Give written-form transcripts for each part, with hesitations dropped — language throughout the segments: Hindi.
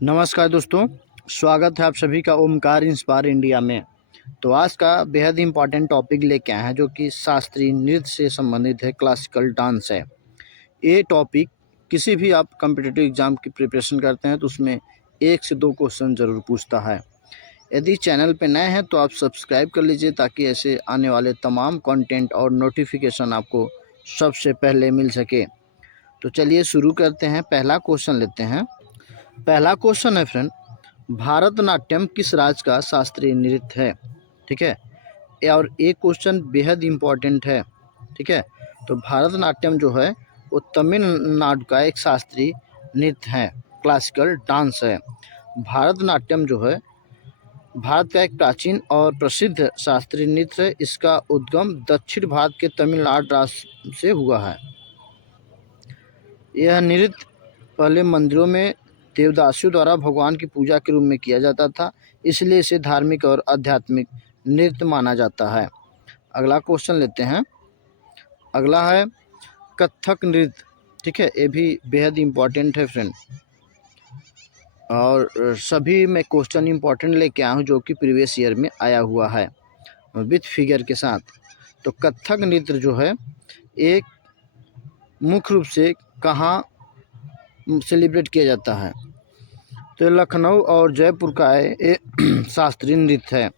नमस्कार दोस्तों, स्वागत है आप सभी का ओमकार इंस्पायर इंडिया में। तो आज का बेहद इम्पॉर्टेंट टॉपिक लेके आए हैं जो कि शास्त्रीय नृत्य से संबंधित है, क्लासिकल डांस है। ये टॉपिक किसी भी आप कॉम्पिटिटिव एग्ज़ाम की प्रिपरेशन करते हैं तो उसमें 1 से 2 क्वेश्चन ज़रूर पूछता है। यदि चैनल पे नए हैं तो आप सब्सक्राइब कर लीजिए ताकि ऐसे आने वाले तमाम कंटेंट और नोटिफिकेशन आपको सबसे पहले मिल सके। तो चलिए शुरू करते हैं, पहला क्वेश्चन लेते हैं। पहला क्वेश्चन है फ्रेंड, भारतनाट्यम किस राज्य का शास्त्रीय नृत्य है? ठीक है, और एक क्वेश्चन बेहद इम्पॉर्टेंट है। ठीक है, तो भारतनाट्यम जो है वो तमिलनाडु का एक शास्त्रीय नृत्य है, क्लासिकल डांस है। भारतनाट्यम जो है भारत का एक प्राचीन और प्रसिद्ध शास्त्रीय नृत्य है। इसका उद्गम दक्षिण भारत के तमिलनाडु राज्य से हुआ है। यह नृत्य पहले मंदिरों में देवदासियों द्वारा भगवान की पूजा के रूप में किया जाता था, इसलिए इसे धार्मिक और आध्यात्मिक नृत्य माना जाता है। अगला क्वेश्चन लेते हैं। अगला है कथक नृत्य। ठीक है, ये भी बेहद इम्पॉर्टेंट है फ्रेंड, और सभी में क्वेश्चन इम्पॉर्टेंट लेके आया हूँ जो कि प्रीवियस ईयर में आया हुआ है विथ फिगर के साथ। तो कथक नृत्य जो है एक मुख्य रूप से कहाँ सेलिब्रेट किया जाता है? तो लखनऊ और जयपुर का शास्त्रीय नृत्य है।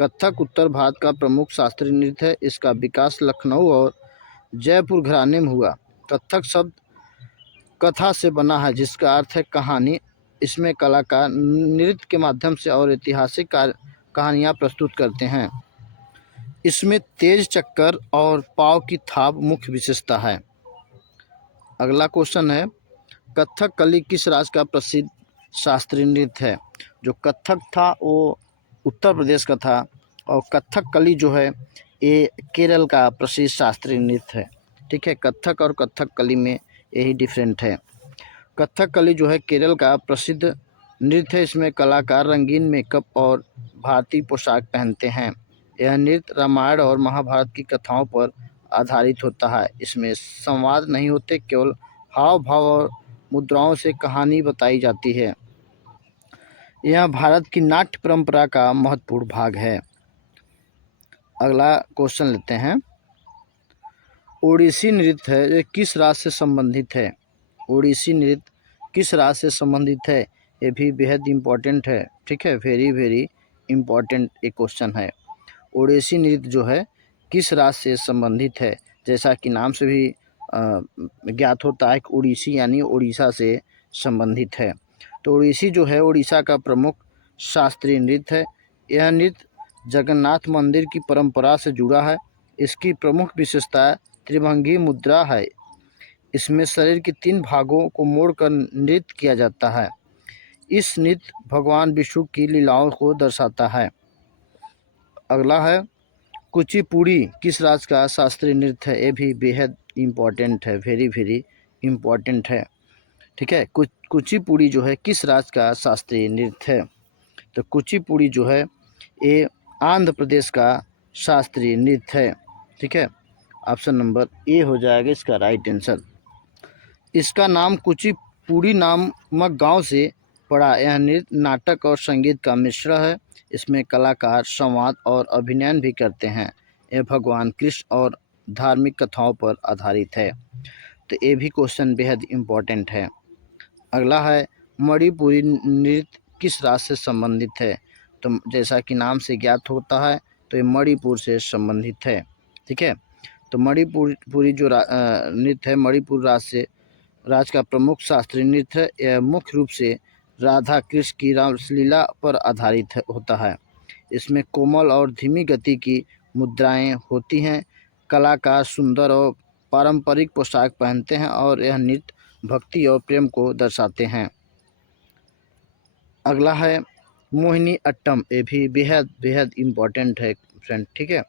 कथक उत्तर भारत का प्रमुख शास्त्रीय नृत्य है। इसका विकास लखनऊ और जयपुर घराने में हुआ। कथक शब्द कथा से बना है जिसका अर्थ है कहानी। इसमें कलाकार नृत्य के माध्यम से और ऐतिहासिक कहानियाँ प्रस्तुत करते हैं। इसमें तेज चक्कर और पाँव की थाप मुख्य विशेषता है। अगला क्वेश्चन है, कथकली किस राज्य का प्रसिद्ध शास्त्रीय नृत्य है? जो कथक था वो उत्तर प्रदेश का था, और कथकली जो है ये केरल का प्रसिद्ध शास्त्रीय नृत्य है। ठीक है, कथक और कथकली में यही डिफरेंट है। कथकली जो है केरल का प्रसिद्ध नृत्य है। इसमें कलाकार रंगीन मेकअप और भारतीय पोशाक पहनते हैं। यह नृत्य रामायण और महाभारत की कथाओं पर आधारित होता है। इसमें संवाद नहीं होते, केवल हाव भाव और मुद्राओं से कहानी बताई जाती है। यह भारत की नाट्य परंपरा का महत्वपूर्ण भाग है। अगला क्वेश्चन लेते हैं। ओडिसी नृत्य है, ये किस राज्य से संबंधित है? ओडिसी नृत्य किस राज्य से संबंधित है? ये भी बेहद इम्पोर्टेंट है। ठीक है, वेरी वेरी इम्पोर्टेंट एक क्वेश्चन है। ओडिसी नृत्य जो है किस राज्य से संबंधित है? जैसा कि नाम से भी ज्ञात होता है कि ओडिसी यानी उड़ीसा से संबंधित है। तो ओडिसी जो है उड़ीसा का प्रमुख शास्त्रीय नृत्य है। यह नृत्य जगन्नाथ मंदिर की परंपरा से जुड़ा है। इसकी प्रमुख विशेषता त्रिभंगी मुद्रा है। इसमें शरीर के 3 भागों को मोड़कर नृत्य किया जाता है। इस नृत्य भगवान विष्णु की लीलाओं को दर्शाता है। अगला है कुचिपुड़ी किस राज्य का शास्त्रीय नृत्य है? ये भी बेहद इम्पॉर्टेंट है, वेरी वेरी इम्पॉर्टेंट है। ठीक है, कुचिपुड़ी जो है किस राज्य का शास्त्रीय नृत्य है? तो कुचिपुड़ी जो है ये आंध्र प्रदेश का शास्त्रीय नृत्य है। ठीक है, ऑप्शन नंबर ए हो जाएगा इसका राइट आंसर। इसका नाम कुचिपुड़ी नामक गांव से पड़ा। यह नृत्य नाटक और संगीत का मिश्रण है। इसमें कलाकार संवाद और अभिनय भी करते हैं। यह भगवान कृष्ण और धार्मिक कथाओं पर आधारित है। तो ये भी क्वेश्चन बेहद इम्पोर्टेंट है। अगला है मणिपुरी नृत्य किस राज्य से संबंधित है? तो जैसा कि नाम से ज्ञात होता है तो ये मणिपुर से संबंधित है। ठीक है, तो मणिपुरी जो नृत्य है मणिपुर राज्य का प्रमुख शास्त्रीय नृत्य है। यह मुख्य रूप से राधा कृष्ण की रासलीला पर आधारित होता है। इसमें कोमल और धीमी गति की मुद्राएं होती हैं। कलाकार सुंदर और पारंपरिक पोशाक पहनते हैं और यह नृत्य भक्ति और प्रेम को दर्शाते हैं। अगला है मोहिनी अट्टम। ये भी बेहद बेहद इम्पॉर्टेंट है फ्रेंड। ठीक है,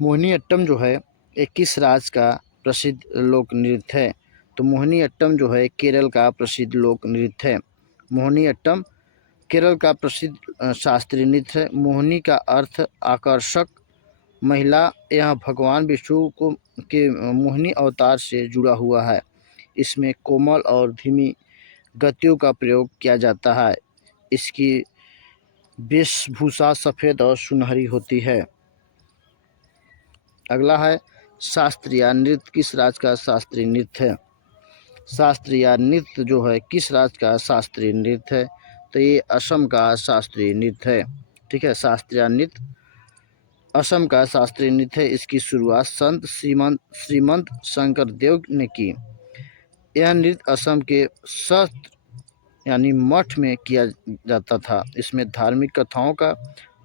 मोहिनी अट्टम जो है ये किस राज्य का प्रसिद्ध लोक नृत्य है? तो मोहिनी अट्टम जो है केरल का प्रसिद्ध लोक नृत्य है। मोहिनी अट्टम केरल का प्रसिद्ध शास्त्रीय नृत्य है। मोहिनी का अर्थ आकर्षक महिला। यह भगवान विष्णु को के मोहिनी अवतार से जुड़ा हुआ है। इसमें कोमल और धीमी गतियों का प्रयोग किया जाता है। इसकी वेशभूषा सफ़ेद और सुनहरी होती है। अगला है शास्त्रीय नृत्य किस राज्य का शास्त्रीय नृत्य है। शास्त्रीय नृत्य जो है किस राज्य का शास्त्रीय नृत्य है, तो ये असम का शास्त्रीय नृत्य है। ठीक है, शास्त्रीय नृत्य असम का शास्त्रीय नृत्य है। इसकी शुरुआत संत श्रीमंत शंकरदेव ने की। यह नृत्य असम के सत्र यानी मठ में किया जाता था। इसमें धार्मिक कथाओं का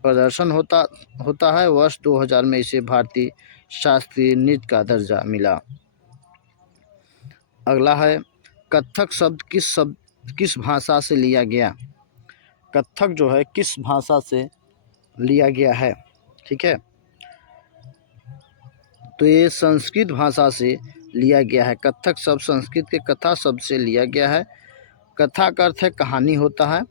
प्रदर्शन होता है। वर्ष 2000 में इसे भारतीय शास्त्रीय नृत्य का दर्जा मिला। अगला है कथक शब्द किस भाषा से लिया गया। कथक जो है किस भाषा से लिया गया है। ठीक है, तो ये संस्कृत भाषा से लिया गया है। कथक शब्द संस्कृत के कथा शब्द से लिया गया है। कथा का अर्थ है कहानी होता है।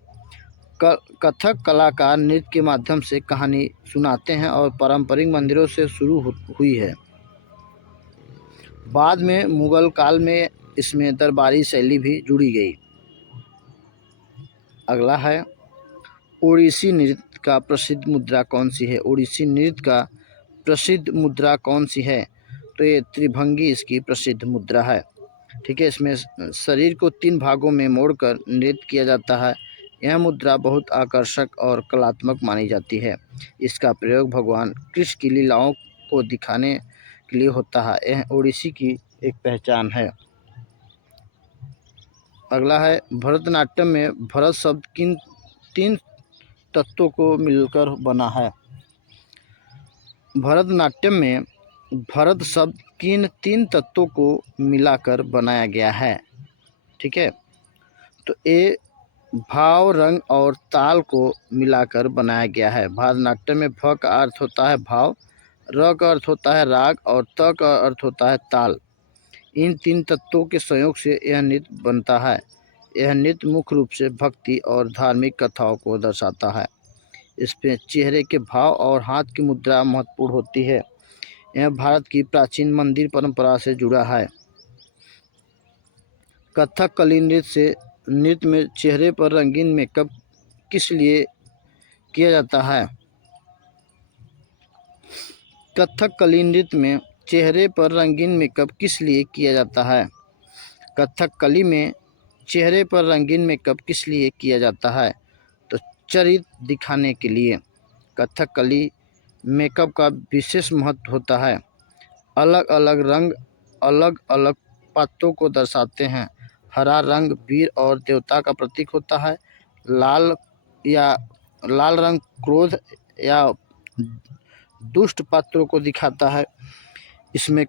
कथक कलाकार नृत्य के माध्यम से कहानी सुनाते हैं और पारंपरिक मंदिरों से शुरू हुई है। बाद में मुगल काल में इसमें दरबारी शैली भी जुड़ी गई। अगला है ओडिसी नृत्य का प्रसिद्ध मुद्रा कौन सी है। ओडिसी नृत्य का प्रसिद्ध मुद्रा कौन सी है, तो ये त्रिभंगी इसकी प्रसिद्ध मुद्रा है। ठीक है, इसमें शरीर को 3 भागों में मोड़कर नृत्य किया जाता है। यह मुद्रा बहुत आकर्षक और कलात्मक मानी जाती है। इसका प्रयोग भगवान कृष्ण की लीलाओं को दिखाने के लिए होता है। यह ओडिसी की एक पहचान है। अगला है भरतनाट्यम में भरत शब्द किन 3 तत्वों को मिलकर बना है। भरतनाट्यम में भरत शब्द किन 3 तत्वों को मिलाकर बनाया गया है। ठीक है, तो ये भाव, रंग और ताल को मिलाकर बनाया गया है। भरतनाट्यम में भ का अर्थ होता है भाव, र का अर्थ होता है राग और त का अर्थ होता है ताल। इन 3 तत्वों के संयोग से यह नृत्य बनता है। यह नृत्य मुख्य रूप से भक्ति और धार्मिक कथाओं को दर्शाता है। इसमें चेहरे के भाव और हाथ की मुद्रा महत्वपूर्ण होती है। यह भारत की प्राचीन मंदिर परंपरा से जुड़ा है। कथकली नृत्य में चेहरे पर रंगीन मेकअप किस लिए किया जाता है। कथकली नृत्य में चेहरे पर रंगीन मेकअप किस लिए किया जाता है। कथकली में चेहरे पर रंगीन मेकअप किस लिए किया जाता है, तो चरित्र दिखाने के लिए। कथकली मेकअप का विशेष महत्व होता है। अलग अलग रंग अलग अलग पात्रों को दर्शाते हैं। हरा रंग वीर और देवता का प्रतीक होता है। लाल रंग क्रोध या दुष्ट पात्रों को दिखाता है। इसमें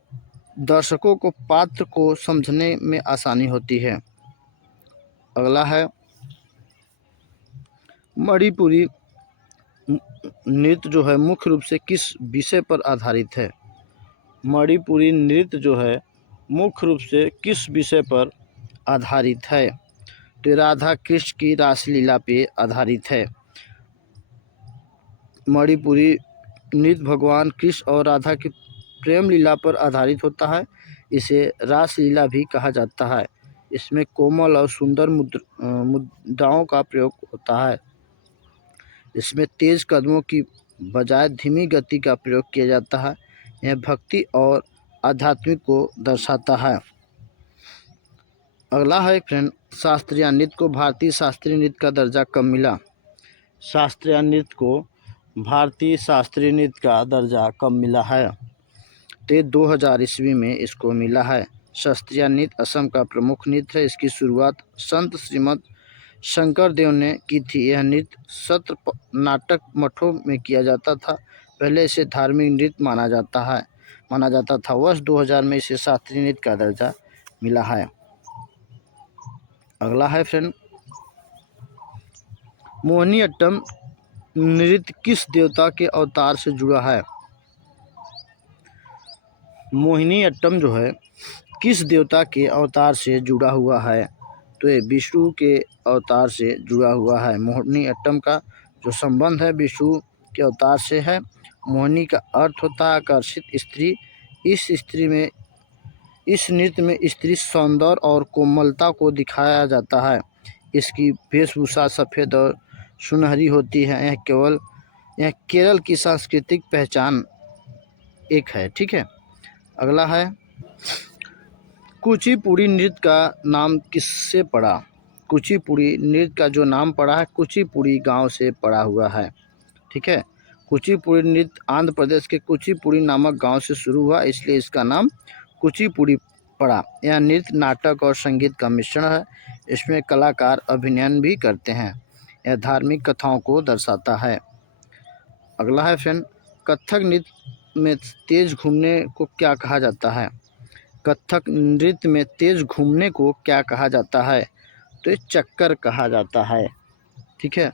दर्शकों को पात्र को समझने में आसानी होती है। अगला है मणिपुरी नृत्य जो है मुख्य रूप से किस विषय पर आधारित है। मणिपुरी नृत्य जो है मुख्य रूप से किस विषय पर आधारित है, तो राधा कृष्ण की रासलीला पे आधारित है। मणिपुरी नृत्य भगवान कृष्ण और राधा की प्रेम लीला पर आधारित होता है। इसे रासलीला भी कहा जाता है। इसमें कोमल और सुंदर मुद्राओं का प्रयोग होता है। इसमें तेज कदमों की बजाय धीमी गति का प्रयोग किया जाता है। यह भक्ति और आध्यात्मिक को दर्शाता है। अगला है फ्रेंड शास्त्रीय नृत्य को भारतीय शास्त्रीय नृत्य का दर्जा कब मिला। शास्त्रीय नृत्य को भारतीय शास्त्रीय नृत्य का दर्जा कब मिला है, तो 2000 ईस्वी में इसको मिला है। शास्त्रीय नृत्य असम का प्रमुख नृत्य है। इसकी शुरुआत संत श्रीमंत शंकरदेव ने की थी। यह नृत्य सत्र नाटक मठों में किया जाता था। पहले इसे धार्मिक नृत्य माना जाता था। वर्ष 2000 में इसे शास्त्रीय नृत्य का दर्जा मिला है। अगला है फ्रेंड मोहिनीअट्टम नृत्य किस देवता के अवतार से जुड़ा है। मोहिनीअट्टम जो है किस देवता के अवतार से जुड़ा हुआ है, तो ये विष्णु के अवतार से जुड़ा हुआ है। मोहिनीअट्टम का जो संबंध है विष्णु के अवतार से है। मोहिनी का अर्थ होता है आकर्षित स्त्री। इस नृत्य में स्त्री सौंदर्य और कोमलता को दिखाया जाता है। इसकी वेशभूषा सफ़ेद और सुनहरी होती है। यह केरल की सांस्कृतिक पहचान एक है। ठीक है, अगला है कुचिपुड़ी नृत्य का नाम किससे पड़ा? कुचिपुड़ी नृत्य का जो नाम पड़ा है कुचिपुड़ी गांव से पड़ा हुआ है। ठीक है, कुचिपुड़ी नृत्य आंध्र प्रदेश के कुचिपुड़ी नामक गांव से शुरू हुआ, इसलिए इसका नाम कुचिपुड़ी पड़ा। यह नृत्य नाटक और संगीत का मिश्रण है। इसमें कलाकार अभिनय भी करते हैं। यह धार्मिक कथाओं को दर्शाता है। अगला है फ्रेंड, कथक नृत्य में तेज घूमने को क्या कहा जाता है? कथक नृत्य में तेज घूमने को क्या कहा जाता है? तो ये चक्कर कहा जाता है। ठीक है,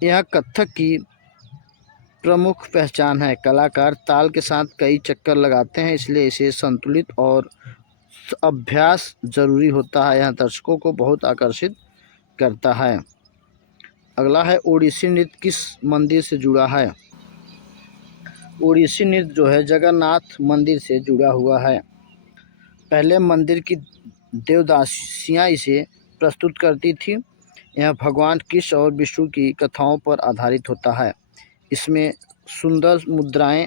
यह कथक की प्रमुख पहचान है। कलाकार ताल के साथ कई चक्कर लगाते हैं, इसलिए इसे संतुलित और अभ्यास जरूरी होता है। यह दर्शकों को बहुत आकर्षित करता है। अगला है ओडिसी नृत्य किस मंदिर से जुड़ा है? ओडिसी नृत्य जो है जगन्नाथ मंदिर से जुड़ा हुआ है। पहले मंदिर की देवदासियाँ इसे प्रस्तुत करती थी। यह भगवान कृष्ण और विष्णु की कथाओं पर आधारित होता है। इसमें सुंदर मुद्राएं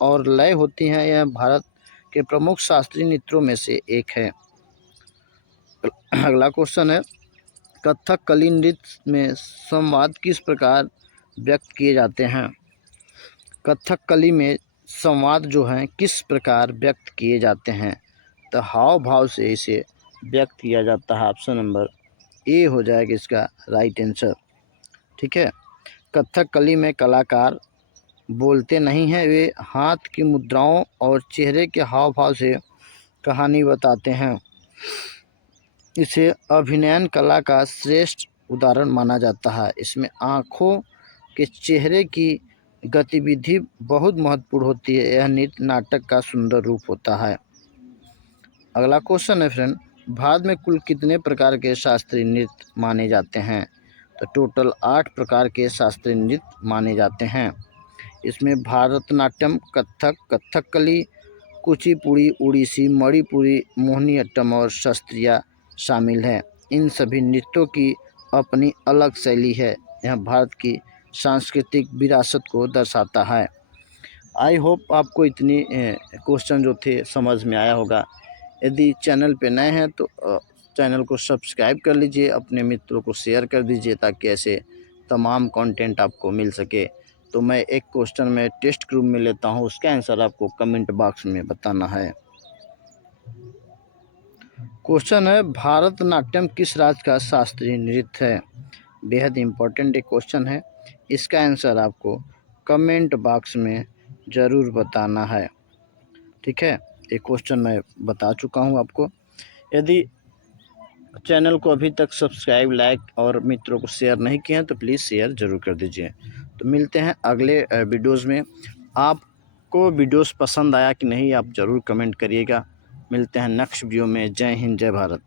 और लय होती हैं। यह भारत के प्रमुख शास्त्रीय नृत्यों में से एक है। अगला क्वेश्चन है, कथकली नृत्य में संवाद किस प्रकार व्यक्त किए जाते हैं? कथकली में संवाद जो हैं किस प्रकार व्यक्त किए जाते हैं? तो हाव भाव से इसे व्यक्त किया जाता है। ऑप्शन नंबर ए हो जाएगा इसका राइट आंसर। ठीक है, कथकली में कलाकार बोलते नहीं हैं, वे हाथ की मुद्राओं और चेहरे के हाव भाव से कहानी बताते हैं। इसे अभिनय कला का श्रेष्ठ उदाहरण माना जाता है। इसमें आँखों के चेहरे की गतिविधि बहुत महत्वपूर्ण होती है। यह नृत्य नाटक का सुंदर रूप होता है। अगला क्वेश्चन है फ्रेंड, भारत में कुल कितने प्रकार के शास्त्रीय नृत्य माने जाते हैं? तो टोटल 8 प्रकार के शास्त्रीय नृत्य माने जाते हैं। इसमें भारतनाट्यम, कथक, कथकली, कुचिपुड़ी, उड़ीसी, मणिपुरी, मोहिनीअट्टम और शास्त्रीय शामिल हैं। इन सभी नृत्यों की अपनी अलग शैली है। यह भारत की सांस्कृतिक विरासत को दर्शाता है। आई होप आपको इतनी क्वेश्चन जो थे समझ में आया होगा। यदि चैनल पे नए हैं तो चैनल को सब्सक्राइब कर लीजिए, अपने मित्रों को शेयर कर दीजिए ताकि ऐसे तमाम कंटेंट आपको मिल सके। तो मैं एक क्वेश्चन में टेस्ट ग्रुप में लेता हूँ, उसका आंसर आपको कमेंट बॉक्स में बताना है। क्वेश्चन है, भारतनाट्यम किस राज्य का शास्त्रीय नृत्य है? बेहद इम्पोर्टेंट एक क्वेश्चन है। इसका आंसर आपको कमेंट बॉक्स में ज़रूर बताना है। ठीक है, एक क्वेश्चन मैं बता चुका हूँ आपको। यदि चैनल को अभी तक सब्सक्राइब, लाइक और मित्रों को शेयर नहीं किए हैं तो प्लीज़ शेयर ज़रूर कर दीजिए। तो मिलते हैं अगले वीडियोज़ में। आपको वीडियोज़ पसंद आया कि नहीं आप ज़रूर कमेंट करिएगा। मिलते हैं नेक्स्ट वीडियो में। जय हिंद, जय भारत।